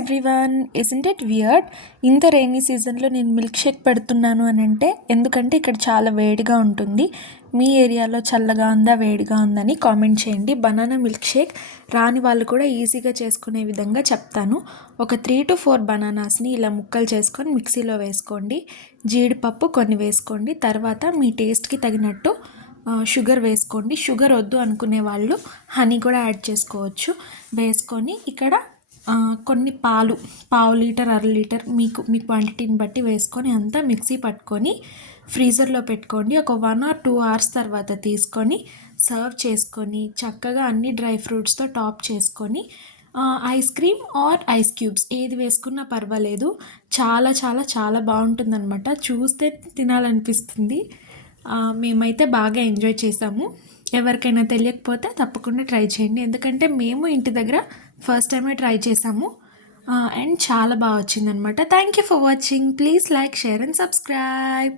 Everyone, isn't it weird ఇంత rainy సీజన్లో నేను మిల్క్ షేక్ పెడుతున్నాను అని అంటే ఎందుకంటే ఇక్కడ చాలా వేడిగా ఉంటుంది. మీ ఏరియాలో చల్లగా ఉందా వేడిగా ఉందని కామెంట్ చేయండి. బనానా మిల్క్ షేక్ రాని వాళ్ళు కూడా ఈజీగా చేసుకునే విధంగా చెప్తాను. ఒక 3 to 4 బనానాస్ని ఇలా ముక్కలు చేసుకొని మిక్సీలో వేసుకోండి. జీడిపప్పు కొన్ని వేసుకోండి. తర్వాత మీ టేస్ట్కి తగినట్టు షుగర్ వేసుకోండి. షుగర్ వద్దు అనుకునే వాళ్ళు హనీ కూడా యాడ్ చేసుకోవచ్చు. వేసుకొని ఇక్కడ కొన్ని పావు లీటర్ అర లీటర్ మీ క్వాంటిటీని బట్టి వేసుకొని అంతా మిక్సీ పట్టుకొని ఫ్రీజర్లో పెట్టుకోండి. ఒక 1 or 2 hours తర్వాత తీసుకొని సర్వ్ చేసుకొని చక్కగా అన్ని డ్రై ఫ్రూట్స్తో టాప్ చేసుకొని ice cream or ice cubes ఏది వేసుకున్నా పర్వాలేదు. చాలా చాలా చాలా బాగుంటుందన్నమాట. చూస్తే తినాలనిపిస్తుంది. మేమైతే బాగా ఎంజాయ్ చేసాము. ఎవరికైనా తెలియకపోతే తప్పకుండా ట్రై చేయండి. ఎందుకంటే మేము ఇంటి దగ్గర ఫస్ట్ టైమే ట్రై చేసాము అండ్ చాలా బాగా వచ్చిందనమాట. Thank you for watching. Please like, share and subscribe.